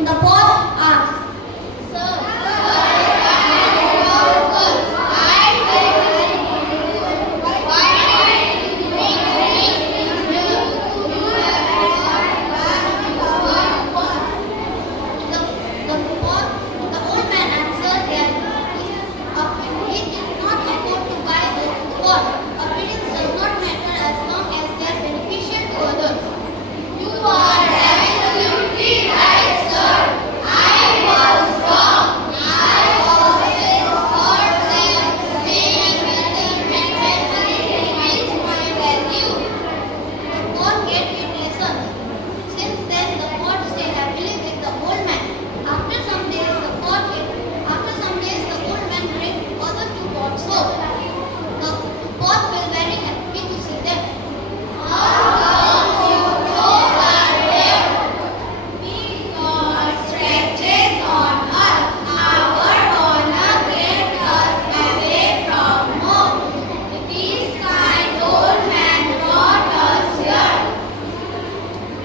The poet asks, the old man answered that he cannot afford to buy the pot. Opinions does not matter as long as they are beneficial to others. You are absolutely right, sir. I was wrong. I always thought that staying with the inventory increased my value. The poor get it lesson. Since then, the pot stay happily with the old man. After some days, the old man bring other two pots home. The pot felt very happy to see them. How come you both are there? Because stretches on us. Our honor kept us away from home. This kind old man brought us here.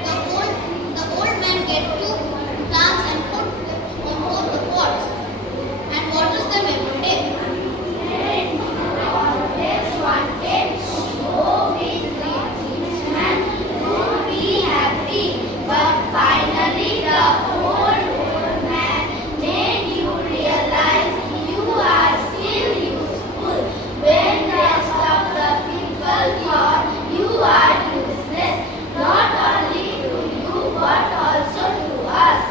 The old man get two plants and put them in both the pots and waters them every day. Always wanted to go with this man to be happy, but finally the old man made you realize you are still useful. When rest of the people thought you are useless, not only to you but also to us.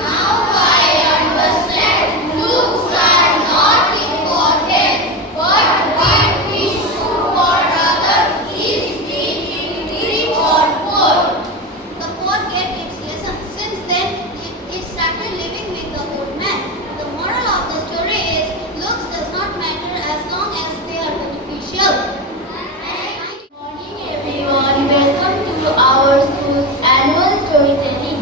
Now I understand. Looks are not important, but what we do for others is being rich or poor. The poor get its lesson. Since then, it started living with the old man. The moral of the story is looks does not matter as long as they are beneficial. Good morning everyone, welcome to our school's annual storytelling.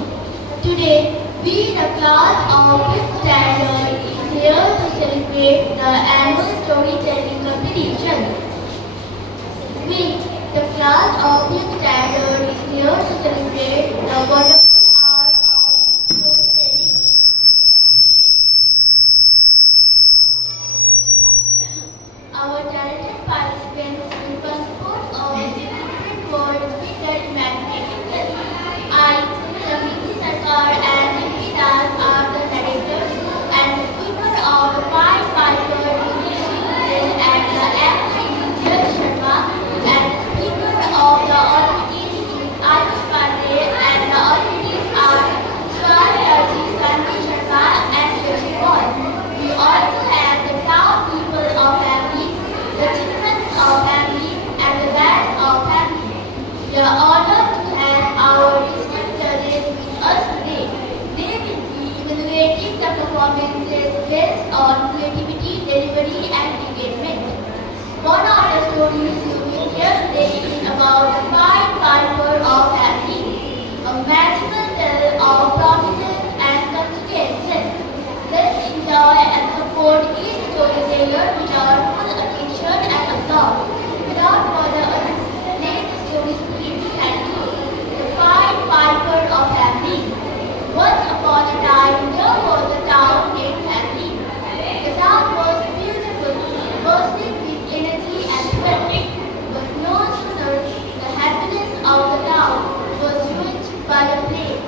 Today, we the class of 5th standard is here to celebrate the annual storytelling competition. We the class of 5th standard is here to celebrate the wonderful art of storytelling. Our talented participants will transport of different words with mathematical. I, Samiti Sarkar and Nidhi Das are the narrators and the speaker of the Pied Piper is Shrijan and the actor is Yash Sharma and the speaker of the authorities is Ayush Pandey and the authorities are Swami Arjit, Sandy Sharma and Shashi Paul. We also have the town people of family, the children of family and the bands of family. We are honored to have our district judges with us today. They will be evaluating the performances based on creativity, delivery and engagement. One of the stories you will hear today is about the Pied Piper of family, a magical tale of promises and consequences. Let's enjoy and support each storyteller with our full attention and applause. Without further ado, let the story begin. Thank you. The Pied Piper of family. Once upon a time, there was a town named Family. The town was beautiful, bursting with energy and wealth. But no sooner the happiness of the town was ruined by a plague.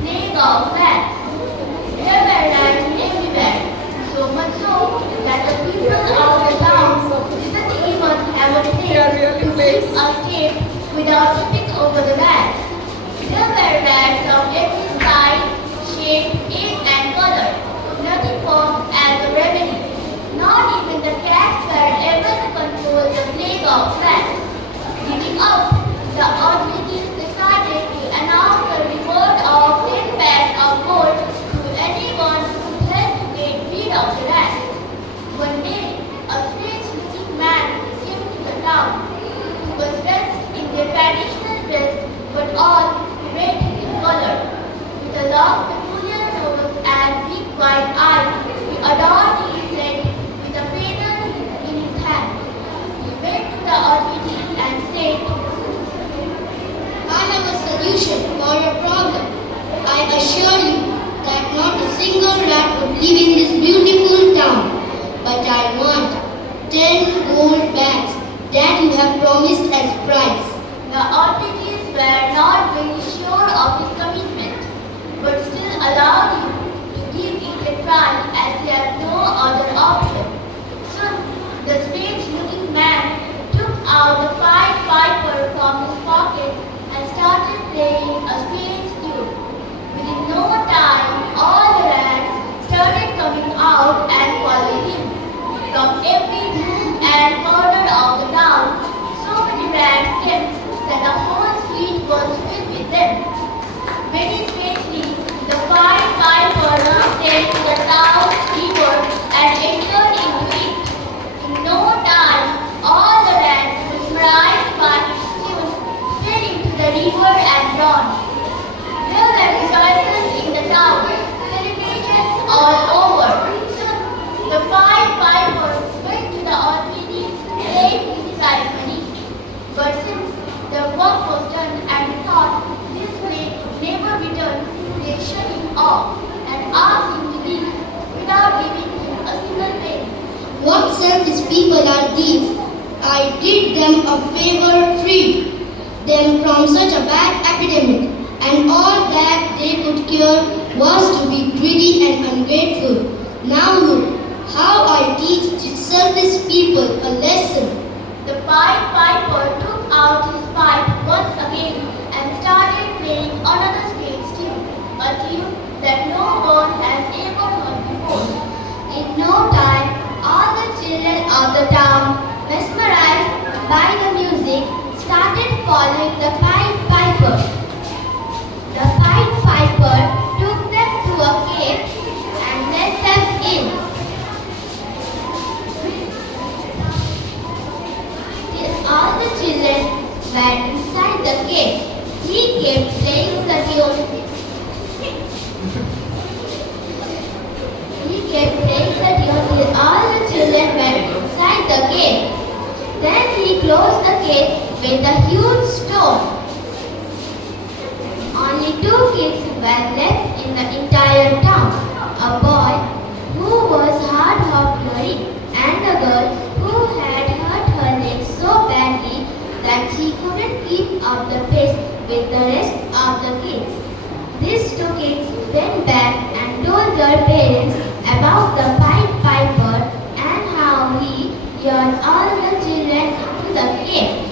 Plague of rats. There were rats everywhere, so much so that the people of the town didn't even have a place to escape without tripping over the rats. There were rats of every size, shape, age and color. Nothing formed as a remedy. Not even the cats were able to control the plague of rats. Giving up, the authorities decided to announce the reward of 10 bags of gold to anyone who could help to get rid of the rats. One day, a strange-looking man came to the town. He was dressed in their traditional dress, but all red in color. With a long, peculiar nose and big white eyes, he adorned his head with a feather in his hand. He went to the authorities and said, I have a solution for your problem. I assure you that not a single rat would live in this beautiful town. But I want 10 gold bags that you have promised as prize. The authorities were not very sure of his commitment, but still allowed him to give it a try as he had no other option. Soon, the strange-looking man took out the Pied Piper from his pocket and started playing a strange tune. Within no time, all the rats started coming out and following him. From every nook and corner of the town, so many rats came that the whole street was filled with them. Very strangely, the Pied Piper came to the town river and entered into it. In no time, all the rats, mesmerized by his tune, fell into the river and drowned. There were rejoicings in the town, celebrations all over. Soon, the Pied Piper went to the authorities to claim his prize money. But since the work was done and he thought this way would never return, they shut him off and asked him to leave without giving him a single penny. What selfish people are these? I did them a favor, freed them from such a bad epidemic, and all that they could cure was to be greedy and ungrateful. Now look how I teach these selfish people a lesson. The Pied Piper took out his pipe once again and started playing another strange tune, a tune that no one has ever heard before. In no time, all the children of the town, mesmerized by the music, started following the Pied Piper. The Pied Piper took them to a cave and let them in. Till all the children were inside the cave, he kept playing the tune. He kept playing the tune till all the children were inside the cave. Then he closed the cave with a huge stone. Only 2 kids were left in the entire town. A boy who was hard of hearing and a girl who had hurt her leg so badly that she couldn't keep up the pace with the rest of the kids. These 2 kids went back and told their parents about the Pied Piper and how he lured all the children into the cave.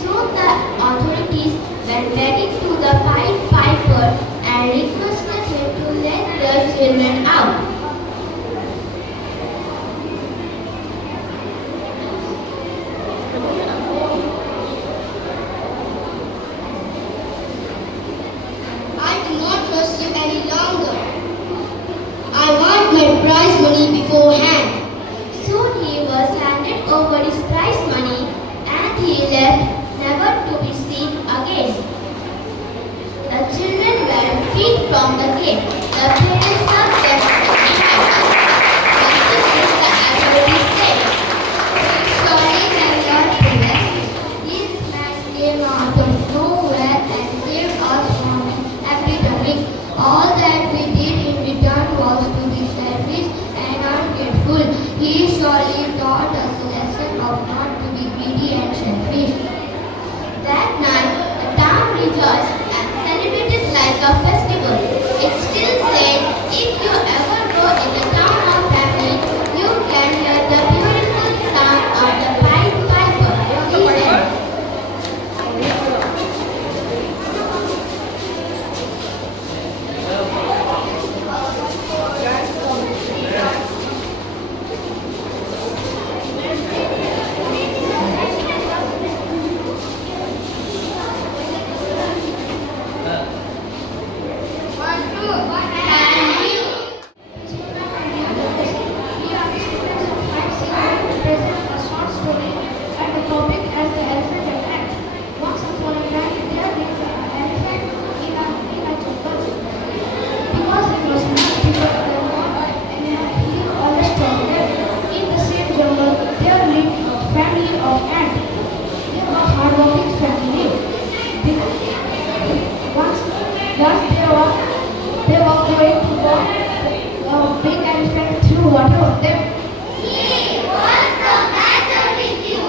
Soon the authorities went begging to the Pied Piper and requested him to let their children out. I cannot trust you any longer. I want my prize money beforehand. Soon he was handed over his prize money and he left never to be seen again. The children were freed from the cave. The parents asked them to be happy. But this is the authorities said. Surely when you are possessed, this man came out of nowhere and saved us from an epidemic. All that we did in return was to be selfish and ungrateful. He surely taught us a lesson of not to be greedy and selfish. That night, the town rejoiced and celebrated like a festival. It still said, if you ever go in the town of Happy, you can hear the beautiful sound of the Pied Piper. Listen. Thus there they were going to walk a big elephant through water on them. Hey, what's the matter with you?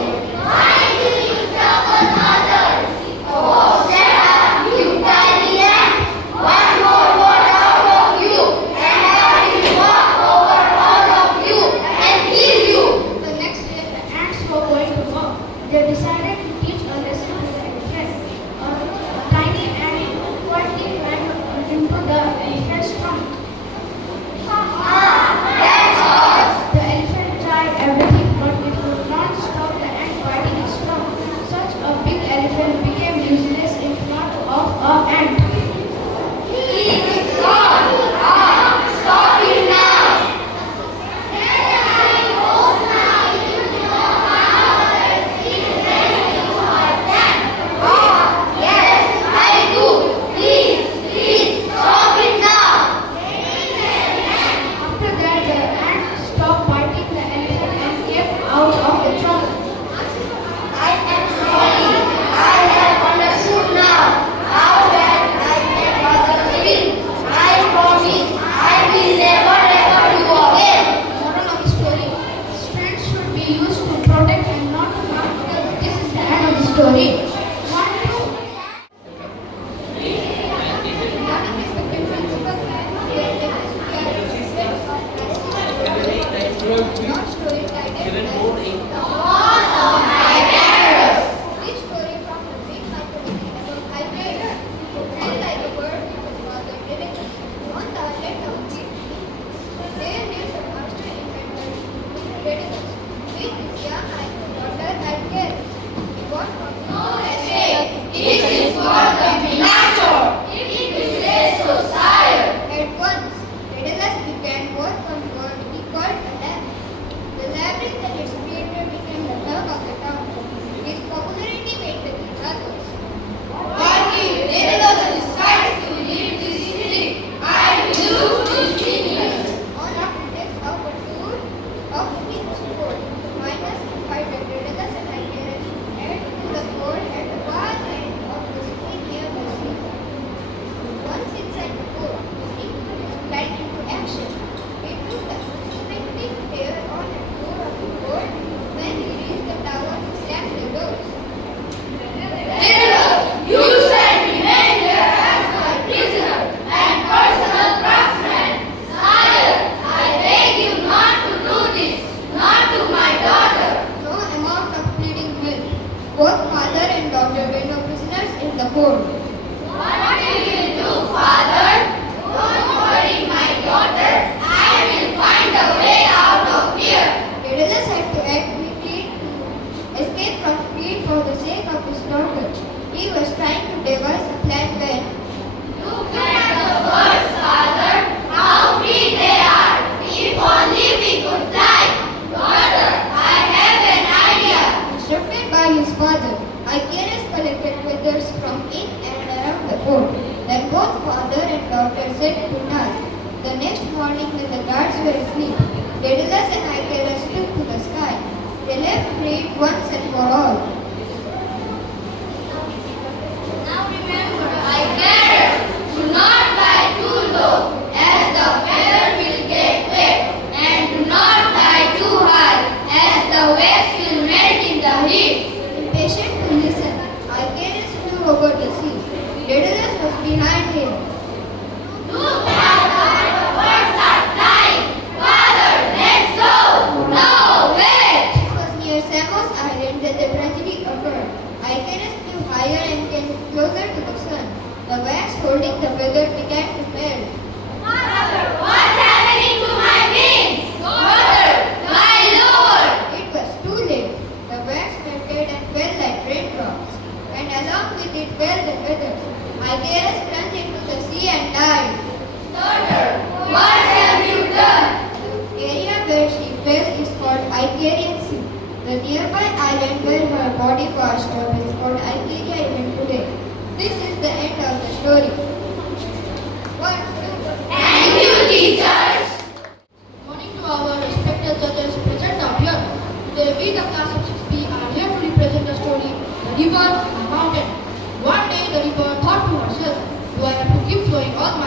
Why do you trouble others? Oh, shut up, you tiny ant! One more word out of you, and I will walk over all of you and kill you. The next day, the ants were going to work. They decided to teach a lesson to the elephant. A tiny ant quietly ran into the elephant's trunk. That's us. The elephant tried everything, but it could not stop the ant biting its trunk. Such a big elephant became useless in front of an ant. Stop it now. Yes, I do. Please, stop it now. After that, the ant stopped biting the elephant and came out of the trunk. I am sorry. I have understood now how bad I made Mother feel. I promise I will never ever do again. Moral of the story: strength should be used to protect and not to harm others. This is the end of the story. One, two. Each story from the big mythology about Hyperion. Feel like a bird with a mother living on the island of Crete. There lived a master inventor, Daedalus, with his young daughter Hyperion. Born from This is for the Minotaur. It is so sire. At once, Daedalus began work on what he called a lab. The labyrinth and its creator became the love of the town. His popularity made the others. Daedalus decides to leave this city. I will 15 years. On the pretext of a tour of the king's court, Minos invited Daedalus and Hyperion head to the court at the far end of the city near the sea. Once inside the court, he put his plan into action. He took the unsuspecting pair on the tour of the court. When he reached the tower, he slammed the doors. Daedalus, you shall remain here as my prisoner and personal craftsman. Sire, I beg you not to do this, not to my daughter. No amount of pleading will. Both father and daughter were no prisoners in the court. What will you do, father? Don't worry, my daughter. I will find a way out of here. Daedalus had to act quickly to escape from Crete for the sake of his daughter. He was trying to devise a plan when Look at the birds, father. How free they are. If only we could fly. Daughter, I have an idea. instructed by his father, Icarus collected feathers from in and around the court. Then both father and daughter set to task. The next morning when the guards were asleep, Daedalus and Icarus took to the sky. They left Crete once and for all. Now remember, Icarus, do not fly too low, as the feather will get wet, and do not fly too high, as the waves will melt in the heat. Impatient to listen, Icarus flew over the sea. Daedalus was behind him. Look, father, the birds are flying. Father, let's go. No, wait. It was near Samos Island that the tragedy occurred. Icarus flew higher and came closer to the sun. The wax holding the feather began to melt. Father, what's happening to my wings? Father, my lord. It was too late. The wax melted and fell like raindrops. And along with it fell the feathers. Icarus plunged into the sea and died. Daughter, what have you done? The area where she fell is called Icarian Sea. The nearby island where her body washed up is called Icaria even today. This is the end of the story. One, two, Thank you, teachers. Morning to our respected judges present out here. Today we, the class of 6B, are here to represent the story, The River and the Mountain. One day the river thought to herself, do I have to keep flowing all my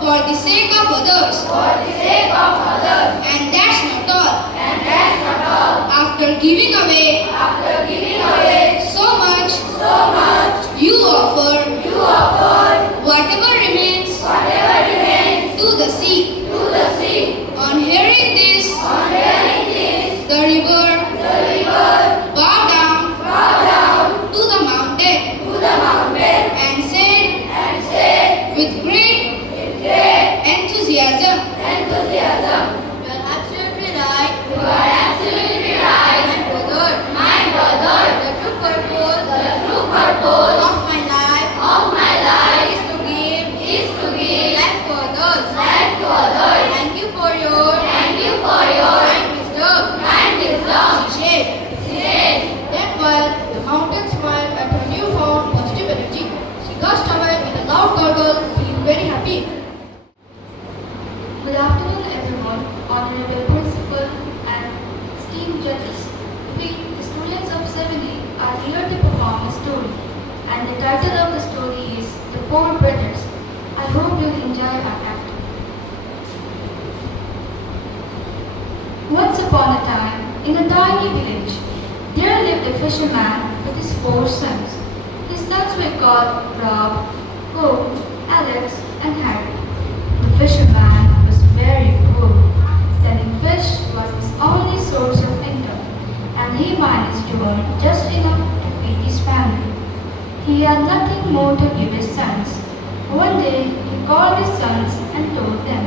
for the sake of others. And that's not all. After giving away so much, you offer whatever remains to the sea. On hearing this, the river bowed down to the mountain and said with great enthusiasm, You are absolutely right. My brother, the true purpose of my life is to give life to others. Thank you for your kind wisdom. She said. Then while the mountain smiled at her newfound positive energy, she gushed away with a loud gurgle, feeling very happy. Good afternoon, everyone. Honorable Principal and esteemed judges. We, the students of 7A, are here to perform a story. And the title of the story is The Four Brothers. I hope you'll enjoy our act. Once upon a time, in a tiny village, there lived a fisherman with his 4 sons. His sons were called Rob, Cole, Alex, and Harry. The fisherman was very poor. Selling fish was his only source of income, and he managed to earn just enough to feed his family. He had nothing more to give his sons. One day, he called his sons and told them,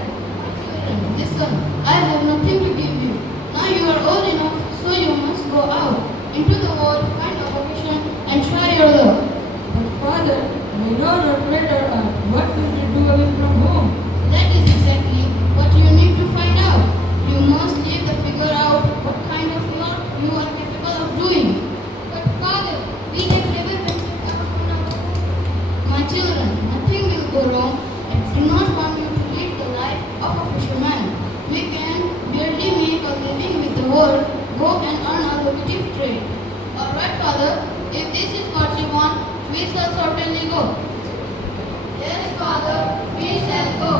Listen, I have nothing to give you. Now you are old enough, so you must go out into the world, find a vocation, and try your luck. But father, we know not better art. What will we do away from home? That is exactly what you need to find out. You must live to figure out what kind of work you are capable of doing. But father, we have never ventured out on our own. My children, nothing will go wrong. I do not want you to lead the life of a fisherman. We can barely make a living with the world. Go and earn a lucrative trade. Alright, father, if this is what you want, we shall certainly go. Yes, father, we shall go.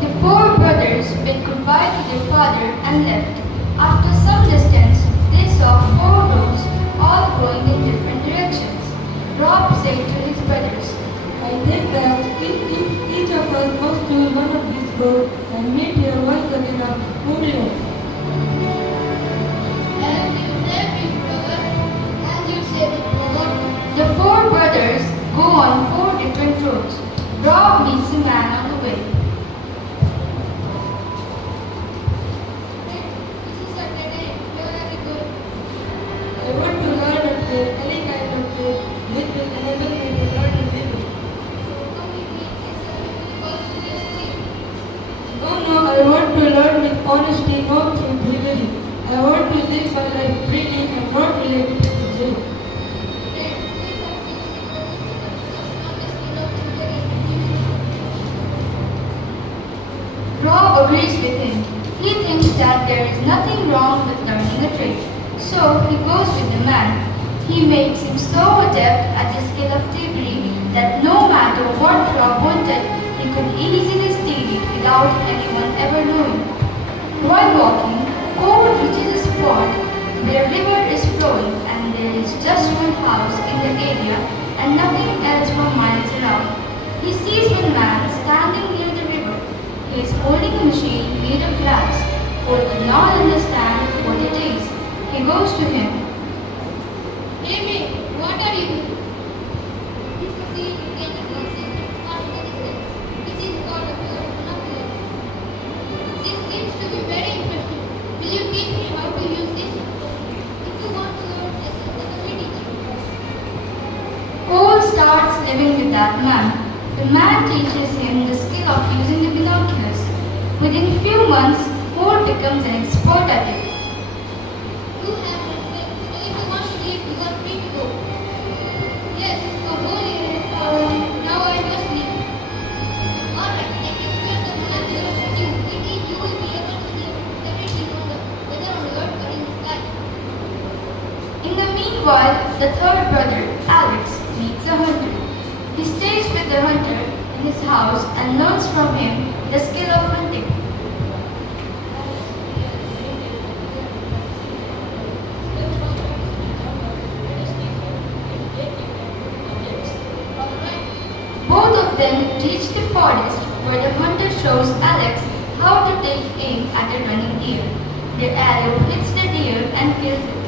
The 4 brothers bid goodbye to their father and left. After some distance, they saw 4 roads, all going in different directions. Rob said to his brothers, I think that each of us must choose one of these roads and meet here once again on Julio. As you say, big brother. As you say, big brother. the 4 brothers go on 4 different roads. Rob meets a man on the way. This is Saturday. You are very good. I want to learn a trade, any kind of trade, which will enable me to learn a living. Come with me. I shall really go to the sea. No, I want to learn with honesty, not through bravery. I want to live my life freely and not related to the jail. Rob agrees with him. He thinks that there is nothing wrong with learning a trade. So he goes with the man. He makes him so adept at the skill of thievery that no matter what Rob wanted, he could easily steal it without anyone ever knowing. While walking, Cole reaches a spot where a river is flowing and there is just one house in the area and nothing else for miles around. He sees one man standing near the river. He is holding a machine made of glass. Cole could not understand what it is. He goes to him. Hey, mate, what are you doing? This machine can use it on the distance. This is called a pure monopoly. This seems to be very interesting. Will you teach me how to use this? If you want to learn this, let me teach you. Cole starts living with that man. The man teaches him the skill of using the binoculars. Within a few months, Cole becomes an expert at it. You have my faith. So if you want to leave, you are free to go. Yes, a whole year has passed. Now I must leave. Alright, let us spare the molecular setting. It you will be able to live everything on the weather on the earth or in the sky. In the meanwhile, the third brother, Alex, meets a hunter. He stays with the hunter and his house and learns from him the skill of hunting. Both of them reach the forest where the hunter shows Alex how to take aim at a running deer. The arrow hits the deer and kills it.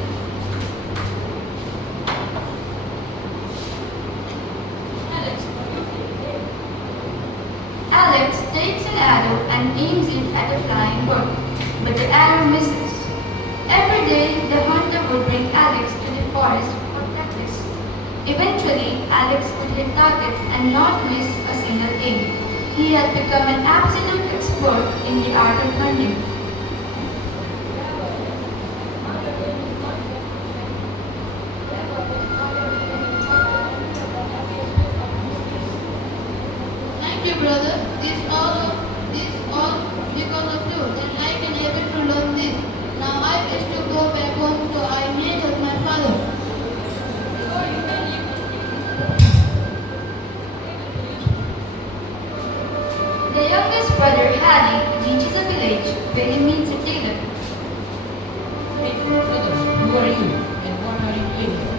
Alex takes an arrow and aims it at a flying bird, but the arrow misses. Every day, the hunter would bring Alex to the forest for practice. Eventually, Alex could hit targets and not miss a single aim. He had become an absolute expert in the art of hunting. Thank you, brother. This all because of you that I can able to learn this. Now I wish to go back home so I may help my father. The youngest brother, Harry, reaches a village where he meets a tailor. Hey, brother, who are you and what are you doing here?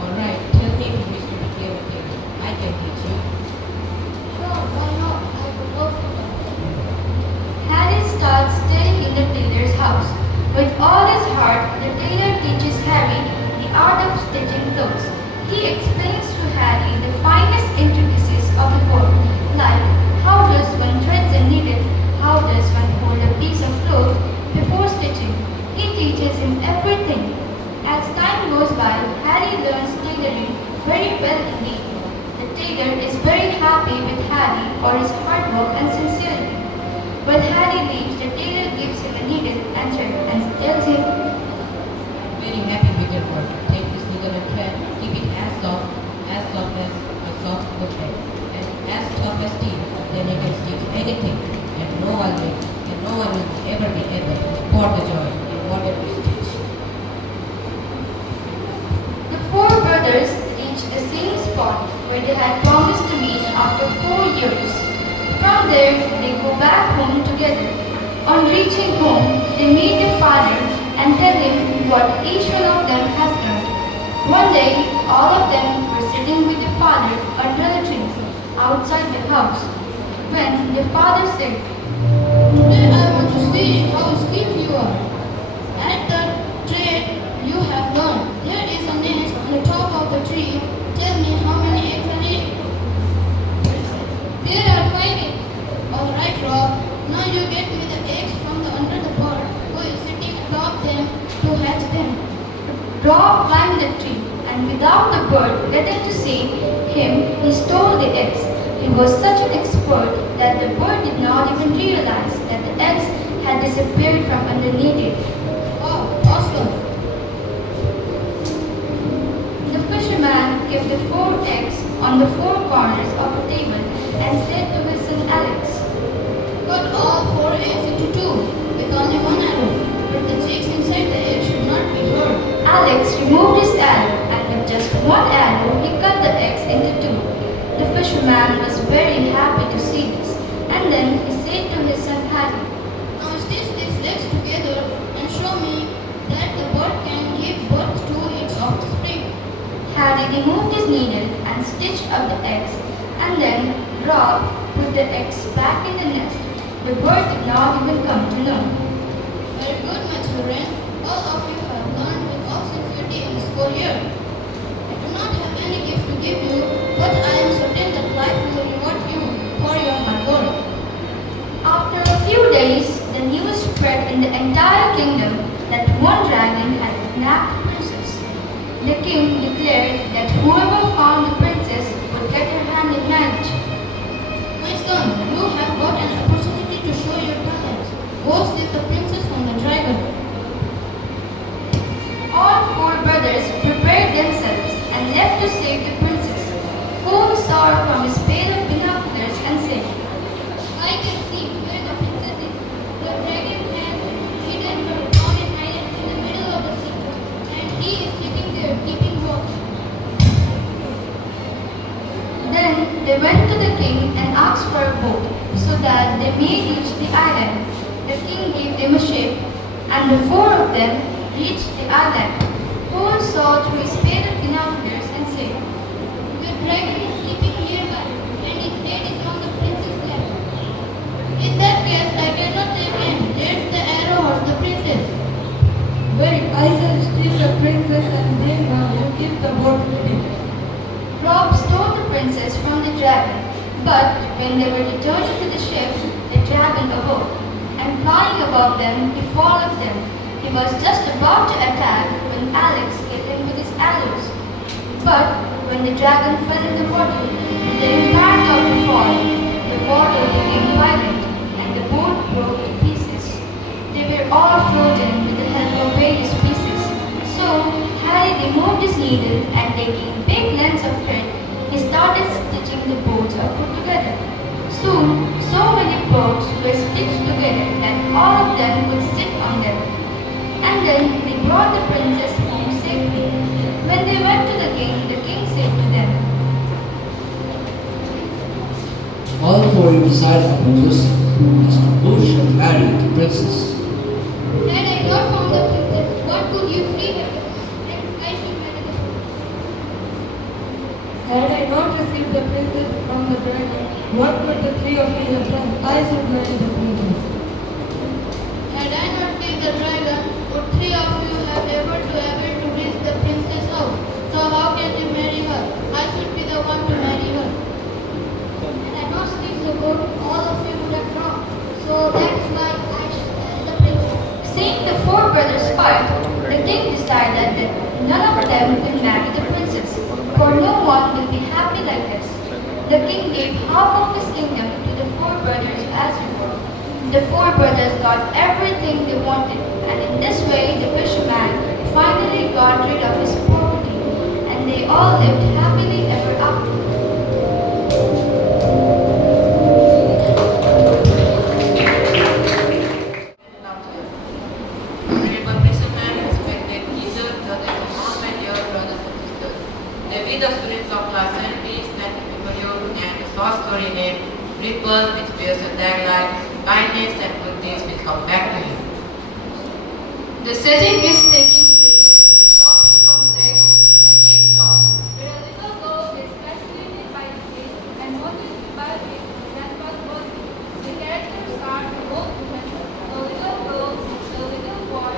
Alright, tell me if you wish to become a tailor. I can teach you. Harry starts staying in the tailor's house. With all his heart, the tailor teaches Harry the art of stitching clothes. He explains to Harry the finest intricacies of the work, like how does one thread a needle, how does one hold a piece of cloth before stitching. He teaches him everything. As time goes by, Harry learns tailoring very well indeed. The tailor is very happy with Harry for his hard work and sincerity. When Harry leaves, the tailor gives him a needle and thread and tells him, Very happy with your work. Take this needle and thread, keep it as soft as a soft wood head, and as tough as steel. Then you can stitch anything, and no one will ever be able to spot the joy in whatever you stitch. the four brothers reach the same spot where they had promised to meet after 4 years. From there, they go back home together. On reaching home, they meet the father and tell him what each one of them has learned. One day, all of them were sitting with the father under the tree outside the house, when the father said, Today I want to see how skilled you are. At the trade you have learned, there is a nest on the top of the tree. Tell me how many eggs are in it? There are 5 eggs. All right, Rob. Now you get me the eggs from the under the bird who is sitting atop them to hatch them. Rob climbed the tree, and without the bird getting to see him, he stole the eggs. He was such an expert that the bird did not even realize that the eggs had disappeared from underneath it. Wow, awesome. The fisherman kept the 4 eggs on the 4 corners of the table and said to his son Alex, Cut all 4 eggs into 2 with only 1 arrow, but the chicks inside the egg should not be hurt. Alex removed his arrow, and with just 1 arrow he cut the eggs into 2. The fisherman was very happy to see this, and then he said to his son Harry, Now stitch these legs together and show me that the bird can give birth to its offspring. Harry removed his needle and stitched up the eggs, and then Rob put the eggs back in the nest. The bird did not even come to know. Very good, my children. All of you have learned with all sincerity in this 4 year. I do not have any gift to give you, but I am certain that life will reward you for your hard work. After a few days, the news spread in the entire kingdom that one dragon had kidnapped the princess. The king declared that whoever found the princess would get her hand in marriage. My son, you have got an opportunity to show your talents. Go steal the princess from the dragon. All 4 brothers prepared themselves and left to save the princess. Holmes saw her from his pair of binoculars and said, I can see where the princess is. The dragon has hidden her on an island in the middle of the sea, and he is sitting there keeping watch. Then they went to the king and asked for a boat so that they may reach the island. The king gave them a ship, and the four of them reached the island. Paul saw through his pair of binoculars and said, The dragon is sleeping nearby, and his head is on the princess' lap. In that case, I cannot take him. There's the arrow or the princess. Wait, I shall steal the princess and then you keep the boat ready. Rob stole the princess from the dragon, but when they were returning to the ship, the dragon awoke, and flying above them, he followed them. He was just about to attack when Alex hit him with his arrows. But when the dragon fell in the water, the impact of the fall, the water became violent, and the boat broke to pieces. They were all frozen with the help of various pieces. So Harry removed his needle and taking big lengths of thread, he started stitching the boats up together. Soon, so many boats were stitched together that all of them could sit on them. And then they brought the princess home safely. When they went to the king said to them, All four decided upon this, as to who shall marry the princess. Had I not found the princess, what could you three have done? And I should marry the princess. Had I not received the princess from the dragon, what would the three of you have done? I should marry the princess. Had I not killed the dragon, would three of you have ever to reach the princess out? So how can you marry her? I should be the one to marry her. Had I not steal the boat, all of you would have drowned. So that is why I should marry the princess. seeing the four brothers fight, the king decided that none of them will marry the princess, for no one will be happy like this. The king gave half of his kingdom to the four brothers as reward. The four brothers got everything they wanted, and in this way the fisherman finally got rid of his property, and they all lived happily ever after. Remember, fisherman respected teachers, brothers and mom and your brothers and sisters. They were the students of class 70s, 90 and a short story named Ripple, which bears a tagline, kindness and good deeds will come back to you. The setting is taking place in the shopping complex in a cake shop, where a little girl is fascinated by the cake and wanted to buy it for grandpa's birthday. The characters are both women, the little girl, the little boy,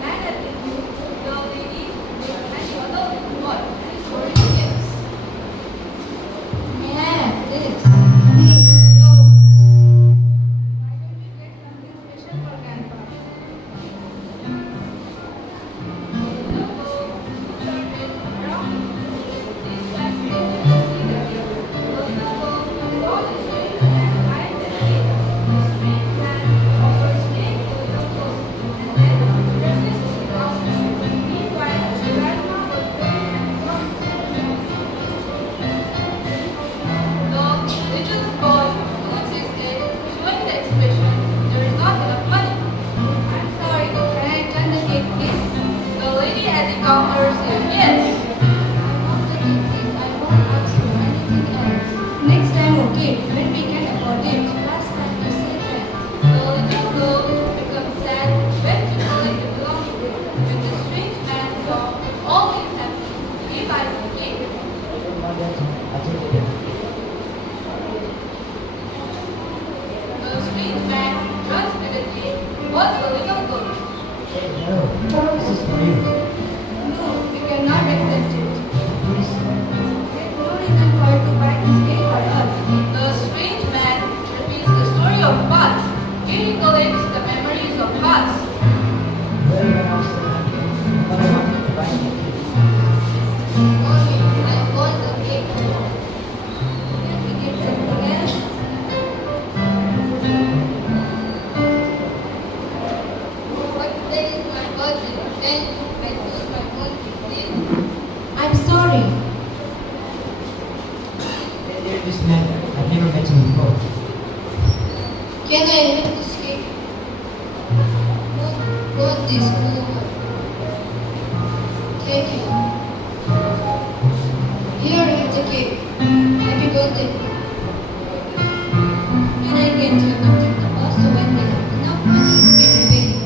and at the end, the lady, and the other little boy. And the story begins. May I have this? No. Why don't you get something special for grandpa? Counters yes. Next time, okay, when we can afford it. Last time you said that the little girl becomes sad when to collect the belongings. When the strange man saw all things happening, he buys the cake. The strange man runs with the cake. Was the little girl? This is for you. No, we cannot accept it. There's no reason for her to buy this cake for us. The strange man repeats the story of paths. He recollects the memories of paths. Well, when I was 17, but I wanted to buy me a cake. Only I want the cake. Can we get something else? But today is my birthday. Then I choose my own cake, please. I'm sorry. Hey, there, this man. I've never met him before. Can I have this cake? No, not this blue one. Thank you. Here is the cake. Happy birthday. again. When I get to complete the bus, so when we have enough money, we can repay him.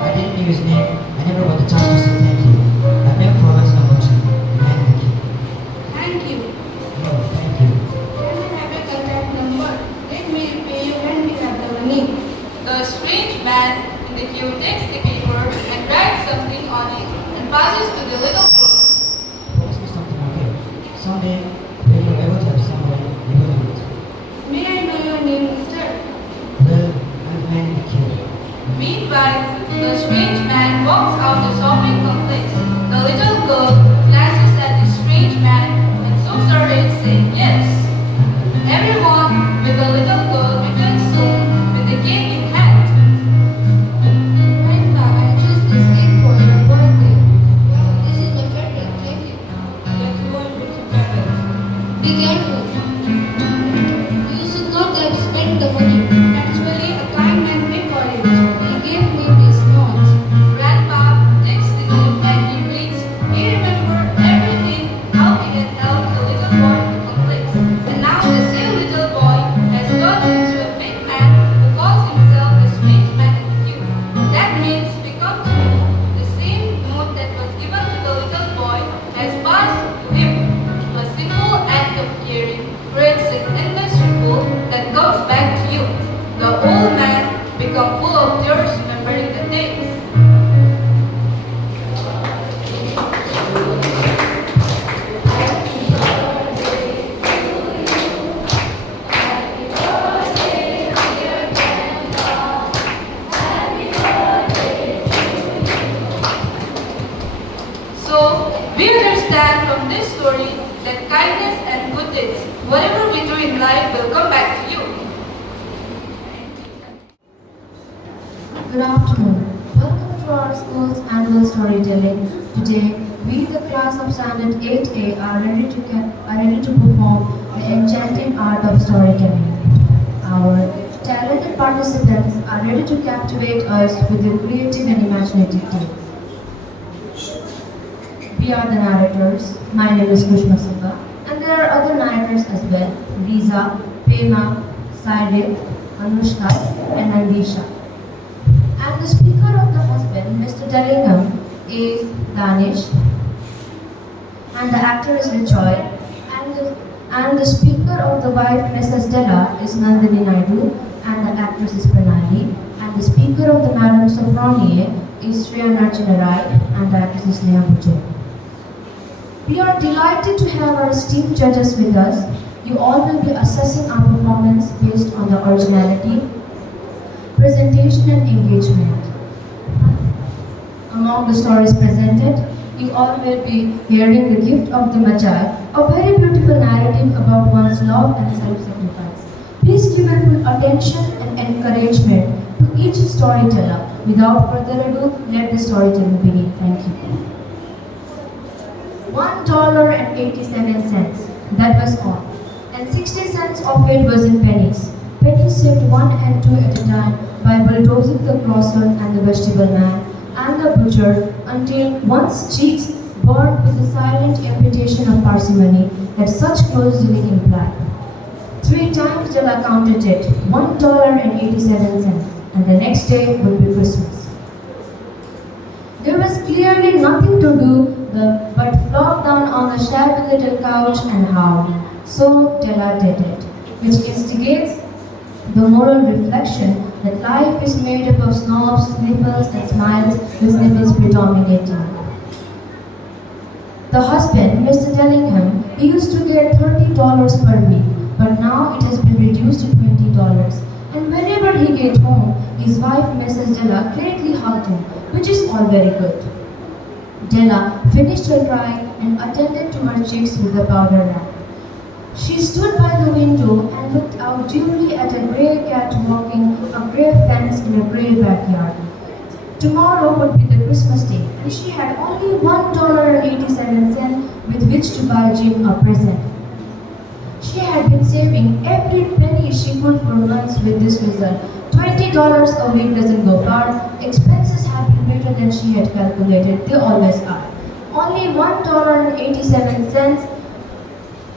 I didn't know his name. I never got the chance to say thank you. I've never forgotten about him. Thank you. Thank you. Oh, thank you. Can I have a contact number? Let me repay you when we have the money. The strange man in the queue takes the paper and writes something on it and passes to the little girl. Promise me something, okay? Someday, when you're able to have someone, you will do it. May I know your name, mister? Well, I'm man in the queue. Meanwhile, the strange man walks out the shopping complex. The little girl glances at the strange man and shakes her head saying yes. Everyone with the little girl returns soon with the cake in hand. Grandpa, I chose this cake for your birthday. Wow, this is my favorite. Thank you. Let's go and make some carrots. Be careful. You should not have spent the money. Actually, a kind man paid for it. He gave me these notes. Grandpa takes the note and he reads. He remembers everything, how he had helped the little boy in the complex. And now the same little boy has turned into a big man who calls himself the strange man in the queue. That means we come to know the same note that was given to the little boy has passed to him. A simple act of caring creates an endless ripple that comes back to you. The old man becomes full of tears remembering the days. So, we understand from this story that kindness and good deeds, whatever we do in life, will come back to you. Good afternoon. Welcome to our school's annual storytelling. Today, we, the class of Standard 8A, are ready to perform the enchanting art of storytelling. Our talented participants are ready to captivate us with their creative and imaginative tales. We are the narrators. My name is Kushma Singha, and there are other narrators as well: Riza, Pema, Saide, Anushka, and Nandisha. And the speaker of the husband, Mr. Tellingham, is Danish, and the actor is Richoy, and the speaker of the wife, Mrs. Della, is Nandini Naidu, and the actress is Pranali, and the speaker of the Madam Sophronie is Shreya Narchana Rai, and the actress is Neha Bujay. We are delighted to have our esteemed judges with us. You all will be assessing our performance based on the originality, presentation and engagement. Among the stories presented, you all will be hearing The Gift of the Magi, a very beautiful narrative about one's love and self-sacrifice. Please give your full attention and encouragement to each storyteller. Without further ado, let the storytelling begin. Thank you. $1.87. That was all. And 60 cents of it was in pennies. Pennies saved 1 and 2 at a time by bulldozing the grocer and the vegetable man and the butcher until one's cheeks burned with the silent imputation of parsimony that such close dealing implied. 3 times Della counted it, $1.87, and the next day would be Christmas. There was clearly nothing to do but flop down on the shabby little couch and howl. So Della did it, which instigates the moral reflection that life is made up of snobs, sniffles, and smiles, with sniffles predominating. The husband, Mr. Tellingham, he used to get $30 per week, but now it has been reduced to $20. And whenever he gets home, his wife, Mrs. Della, greatly hugged him, which is all very good. Della finished her cry and attended to her cheeks with the powder rack. She stood by the window and looked out duly at a grey cat walking a grey fence in a grey backyard. Tomorrow would be the Christmas day, and she had only $1.87 with which to buy Jim a present. She had been saving every penny she could for months with this result. $20 a week doesn't go far. Expenses had been greater than she had calculated. They always are. only $1.87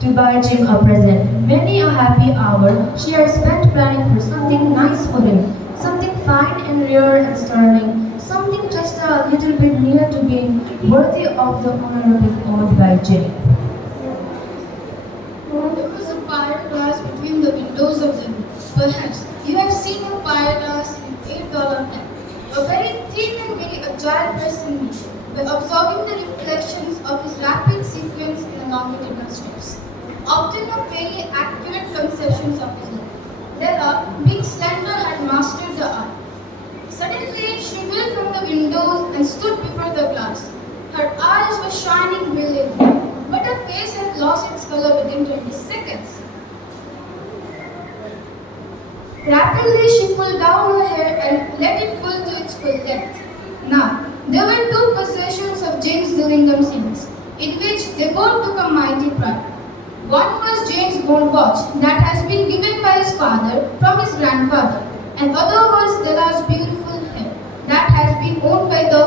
to buy Jim a present. Many a happy hour she had spent planning for something nice for him, something fine and rare and sterling, something just a little bit near to being worthy of the honor of being owned by Jim. There was a pyre glass between the windows of the room. Perhaps you have seen a pyre glass in $8 lamp. A very thin and very agile person by observing the reflections of his rapid sequence in the longitudinal strips. Often a fairly accurate conceptions of his life. Della, being slender, had mastered the art. Suddenly, she wheeled from the windows and stood before the glass. Her eyes were shining brilliantly, but her face had lost its color within 20 seconds. Rapidly, she pulled down her hair and let it fall to its full length. Now, there were two possessions of James Dillingham Simmons, in which they both took a mighty pride. One was James' gold watch that has been given by his father from his grandfather, and other was Della's beautiful hair that has been owned by the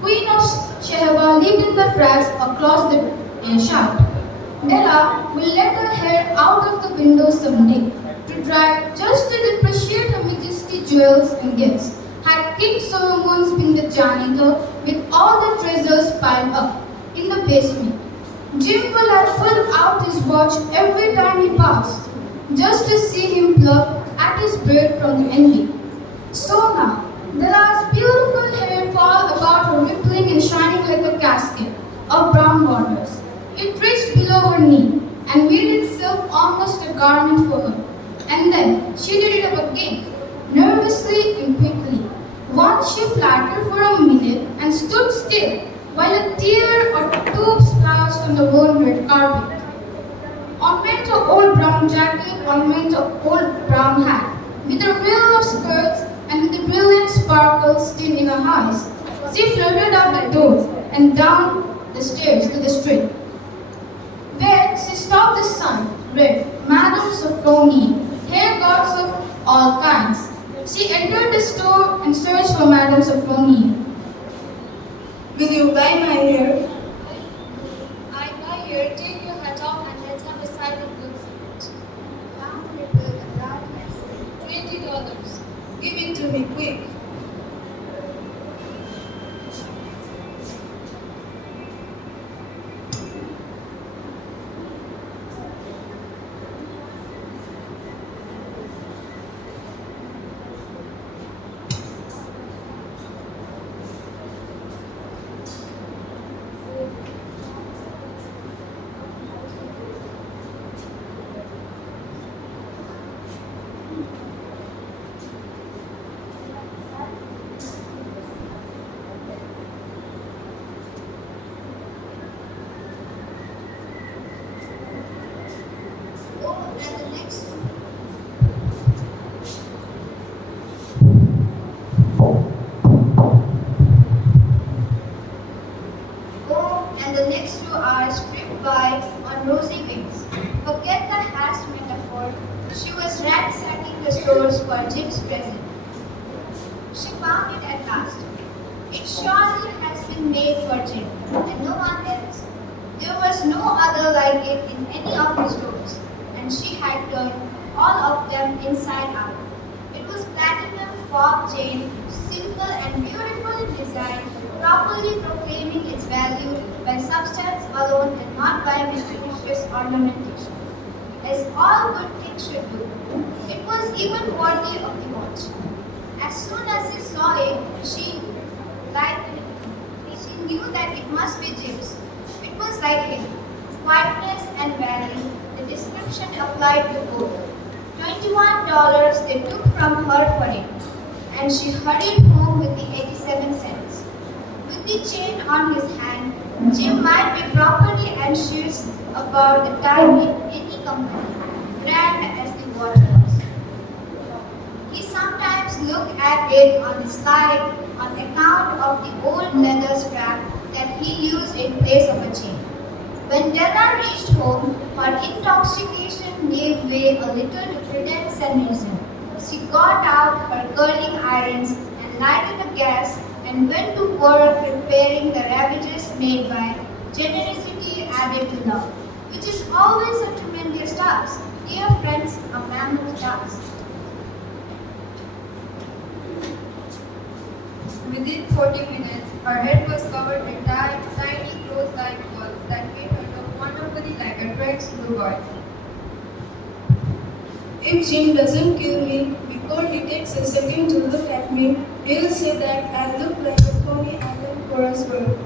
Queen of Sheba lived in the frags across the shaft. Della will let her hair out of the window someday to dry just to depreciate her majesty jewels and gifts. Had King Solomon been the janitor with all the treasures piled up in the basement, Jim would have pulled out his watch every time he passed, just to see him pluck at his beard from the envy. So now, Della's beautiful hair fall about her, rippling and shining like a casket of brown waters. It reached below her knee and made itself almost a garment for her. And then she did it up again, nervously and quickly. Once she flattered for a minute and stood still, while a tear or two splashed on the worn red carpet. On went her old brown jacket, on went her old brown hat, with a reel of skirts and with the brilliant sparkles still in her eyes. She fluttered out the door and down the stairs to the street, where she stopped the sign, read, Madam Sophronia, hair gods of all kinds. She entered the store and searched for Madam Sophronia. Will you buy my hair? I buy here, take your hat off and let's have a sight of looks at it. Pound little and that $20. Give it to me quick. And the next 2 hours tripped by on rosy wings. Forget the hast metaphor. She was ransacking the stores for Jim's present. She found it at last. It surely has been made for Jim, and no one else. There was no other like it in any of his stores, and she had turned all of them inside out. It was platinum fob chain, simple and beautiful in design, properly proclaiming its value by substance alone and not by mysterious ornamentation, as all good things should do. It was even worthy of the watch. As soon as she saw it, she knew that it must be Jim's. It was like him, quietness and value. The description applied to both. $21 they took from her for it, and she hurried home with the 87 cents. With the chain on his hand, Jim might be properly anxious about the time in any company, grand as the watch was. He sometimes looked at it on the slide on account of the old leather strap that he used in place of a chain. When Della reached home, her intoxication gave way a little to prudence and reason. She got out her curling irons and lighted a gas and went to work repairing the ravages made by Generosity added to love, which is always a tremendous task. Dear friends, a mammoth task. Within 40 minutes, her head was covered in tiny clothes-like balls that made her look wonderfully like a Trek's blue boy. If Jim doesn't kill me before he takes a second to look at me, he'll say that I look like a Coney Island chorus girl.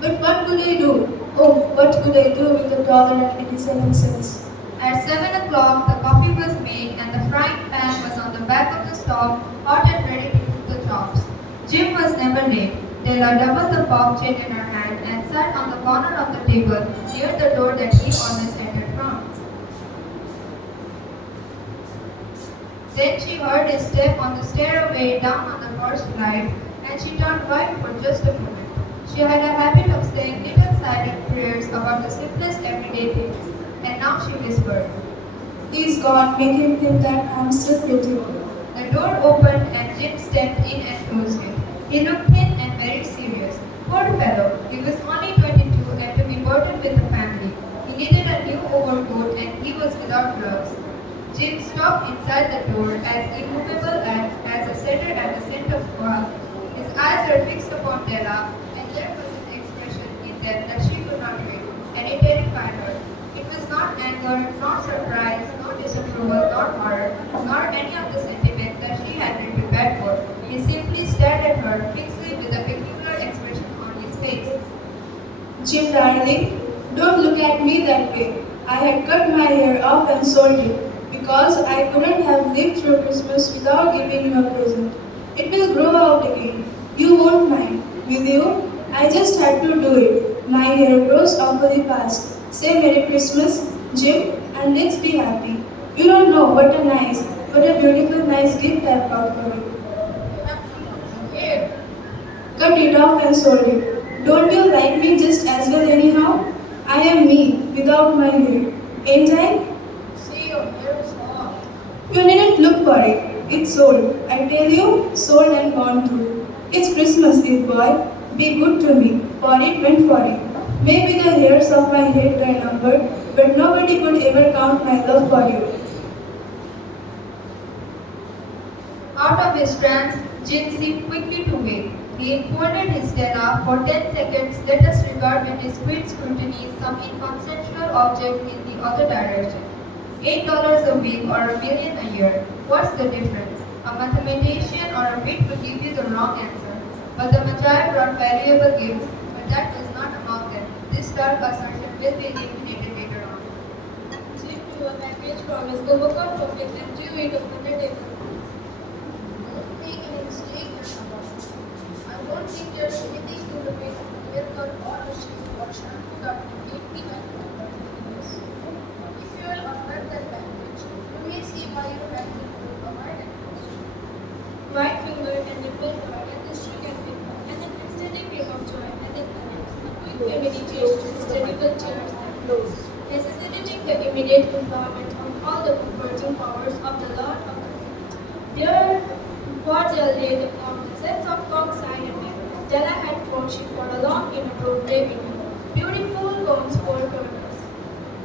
But what could I do? Oh, what could I do with $1.87? At 7 o'clock, the coffee was made and the frying pan was on the back of the stove, hot and ready to cook the chops. Jim was never late. Della doubled the pop chain in her hand and sat on the corner of the table near the door that he always entered from. Then she heard his step on the stairway down on the first flight, and she turned white for just a moment. She had a habit of saying little silent prayers about the simplest everyday things, and now she whispered, Please God, make him think that I'm still beautiful. The door opened and Jim stepped in and closed it. He looked thin and very serious. Poor fellow, he was only 22 and to be burdened with a family. He needed a new overcoat and he was without gloves. Jim stopped inside the door as immovable as a setter at the scent of grass. His eyes were fixed upon Della, and there was an expression in them that she could not read, and it terrified her. It was not anger, nor surprise, nor disapproval, nor horror, nor any of the sentiments that she had been prepared for. He simply stared at her fixedly with a peculiar expression on his face. Jim darling, don't look at me that way. I had cut my hair off and sold it because I couldn't have lived through Christmas without giving you a present. It will grow out again. You won't mind, will you? I just had to do it. My hair grows awfully fast. Say Merry Christmas, Jim, and let's be happy. You don't know what a beautiful, nice gift I've got for you. Here. Cut it off and sold it. Don't you like me just as well anyhow? I am me, without my hair. Ain't I? See, your hair is long. You needn't look for it. It's sold. I tell you, sold and gone through. It's Christmas, dear boy. Be good to me. For it went for it. Maybe the hairs of my head were numbered, but nobody could ever count my love for you. Out of his trance, Jim seemed quickly to wake. He unfolded his Della. For 10 seconds, let us regard with discreet scrutiny some inconsequential object in the other direction. $8 a week or $1 million a year. What's the difference? A mathematician or a wit would give you the wrong answer. But the Magi brought valuable gifts, but that was not among them. This dark assertion will be eliminated later on. Jim drew a package from his overcoat pocket and threw it on the table. Don't make any mistake, I won't think there's anything to the way of haircut or a shave or shampoo that will make me like that. If you will honor that package, you may see why you have to do a white White finger and nipple guard and the streak and paper, and then instantly came of joy, and then a quick meditation to his terrible tears and blows, necessitating the immediate employment of all the comforting powers of the Lord of the World. There, what they laid upon the sense of Kong's side and neck, Della had worshipped for a long in a Broadway window. Beautiful gowns for girls.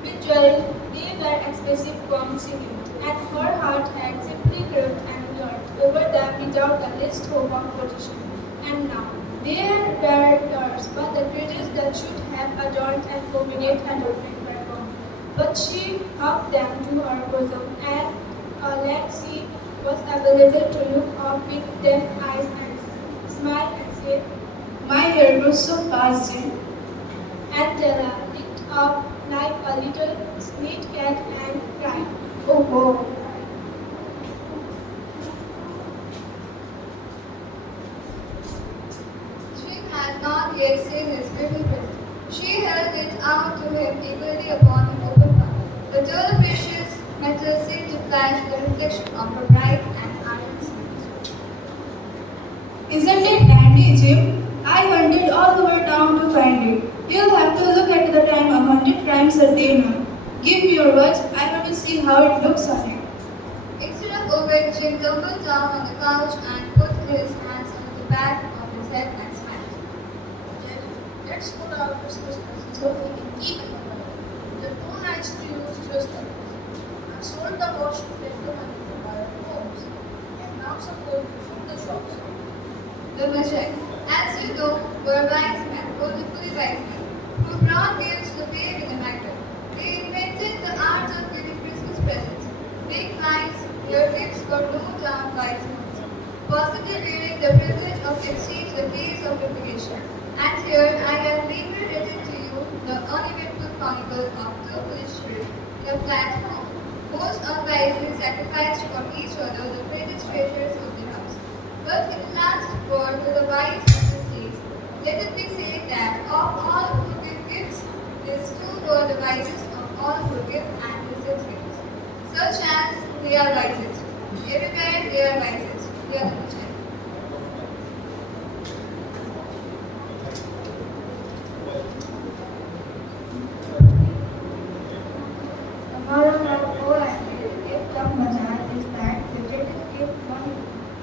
With jewelry, they were expressive gowns singing, and her heart had simply gripped and yearned over them without the least hope of position. And now, they were hers, but the creatures that should have adorned and culminate adornment were gone. But she hugged them to her bosom, and Alexei was available to look up with them eyes and smile and say, My hair grows so fast, Jim. and Della looked up like a little sweet cat and cried, Oh, oh. Jim had not yet seen his beauty present. She held it out to him eagerly upon an open palm. The dull precious metal seemed to flash the reflection of her bright and ardent smile. Isn't it dandy, Jim? I hunted all over town to find it. You'll have to look at the time 100 times a day now. Give me your watch. I want to see how it looks on you. Instead of obeying, Jim tumbled down on the couch and put his hands on the back of his head and smiled. Let's parents put our Christmas presents so we can keep it alive. They're too nice to use just like this. I've sold the watch to get the money to buy our homes, and now suppose we put the shops. Vivek, as you know, we're wise men, wonderfully wise men, who brought gifts to the babe in the matter. They invented the art of giving Christmas presents. Big lines, their gifts were no down wise ones, possibly reading the privilege of exchange the days of replication. And here I have lately written to you the uneventful chronicle of two foolish children, the planned home. Most unwisely sacrificed for each other the precious treasures of their house. But in the last word to the wise of the days, let it be said that of all who give gifts, these two were the wisest of all who give and receive gifts. Such as they are wisest. Everywhere they are wisest. They are the richest. The moral of poem gift of Bazaar is that the greatest gift one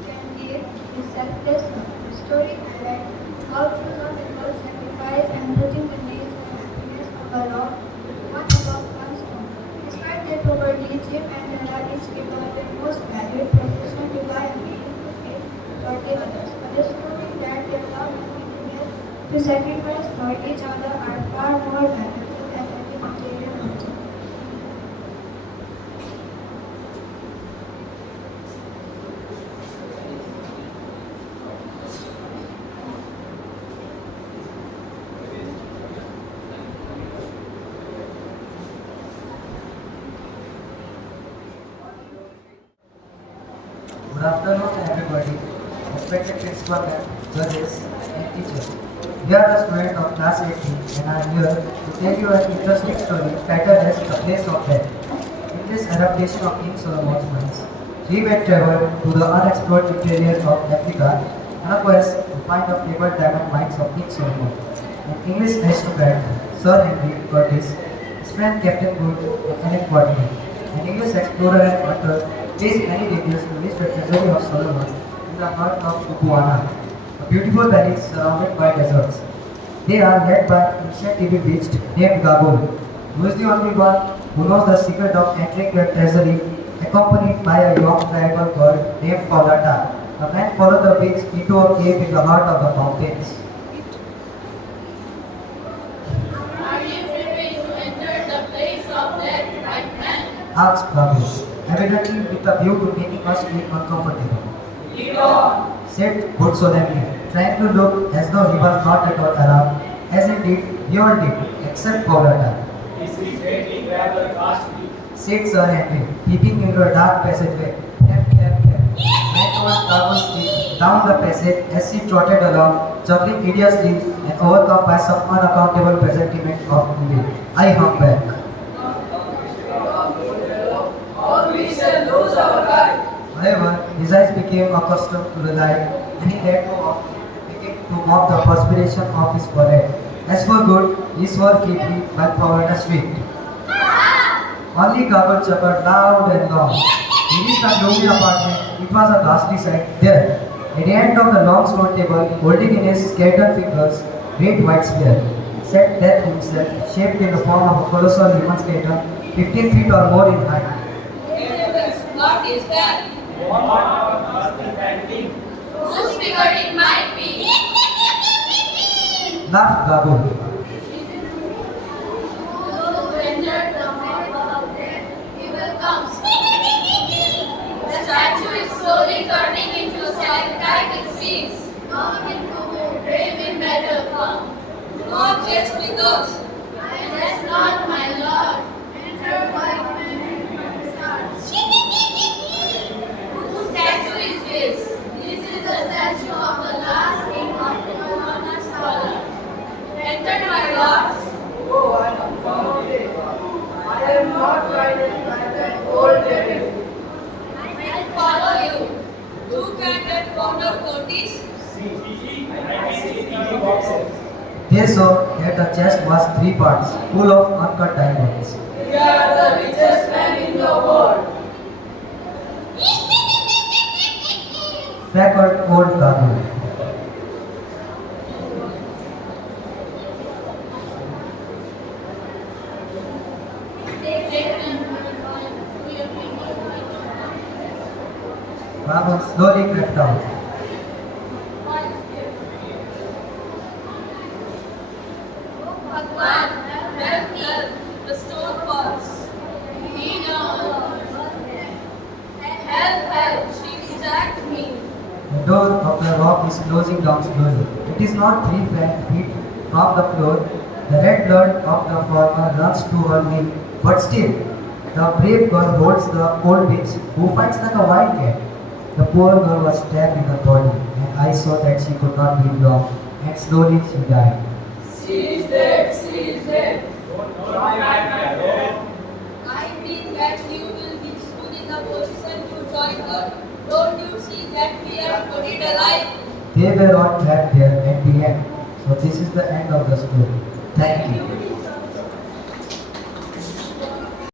can give is selfless love. The story highlights how true love involves sacrifice and putting the needs and happiness of the Lord one above one's own. Despite their poverty, Jim and Della each give up their most valued possession to buy a meaningful gift for the others. But the story that their love and willingness to sacrifice for each other are far more valuable than any material object. Good afternoon, everybody. Respected principal and judges and teachers. We are the students of class 18 and I am here to tell you an interesting story titled as The Place of Death. In this adaptation of King Solomon's Mines, three men traveled to the unexplored interior of Africa on a quest to find the fabled diamond mines of King Solomon. An English aristocrat, Sir Henry Curtis, his friend Captain Good and Ellen Courtney, an English explorer and hunter, faced many dangers to reach the treasury of Solomon in the heart of Ukuana, a beautiful valley surrounded by deserts. They are led by an ancient evil beast named Gabul, who is the only one who knows the secret of entering the treasury, accompanied by a young tribal girl named Paulata. The men follow the beast into a cave in the heart of the mountains. Are you prepared to enter the place of death, right man? Asked Gabul, evidently with a view to making us feel uncomfortable. Lead on. Said Good solemnly, trying to look as though he was not at all alarmed, as indeed we all did, except Paulata. This is greatly rather costly. Said Sir Henry, peeping into a dark passageway. Tap, tap, tap. Went towards Gabul's feet, down the passage as she trotted along, juggling hideously and overcome by some unaccountable presentiment of evil. I hung back. Or we shall lose our life. However, his eyes became accustomed to the light, and he let go of began to mop the perspiration of his forehead. As for Good, he swore feebly while followed a sweet. Only Gabul chuckled loud and long. He reached the gloomy apartment. It was a ghastly sight there. At the end of the long stone table, holding in his scattered fingers, great white spear, sat Death himself, shaped in the form of a colossal human skeleton, 15 feet or more in height. What is that? What must be happening? Whose figure it might be? Laughed Gabul. Those who enter the hall of death, evil comes. The statue is slowly turning into a stalactite, it seems. Come into whom brave in battle come. Do not jest with us. I rest not, my lord. Enter white man and start. Whose statue is this? This is the statue of the last king of the Roman scholar. Enter, my lords. Oh, I am confounded. I am not frightened by that old devil. I follow you. Who can that Condor Curtis? See, I can see the boxes. They saw that the chest was 3 parts, full of uncut diamonds. We are the richest man in the world. Freckled old Gabul. Babu slowly crept out. Bhagwan, help me. The stone falls. Help, help. She stabbed me. The door of the rock is closing down slowly. It is not 3 feet from the floor. The red blood of the farmer runs to her knee, but still, the brave girl holds the old witch, who fights like a wild cat. The poor girl was stabbed in the body, and I saw that she could not live long, and slowly she died. She is dead. She is dead. I mean that you will be soon in a position to join her. Don't you see that we are buried alive? They were all trapped there at the end. So this is the end of the story. Thank you.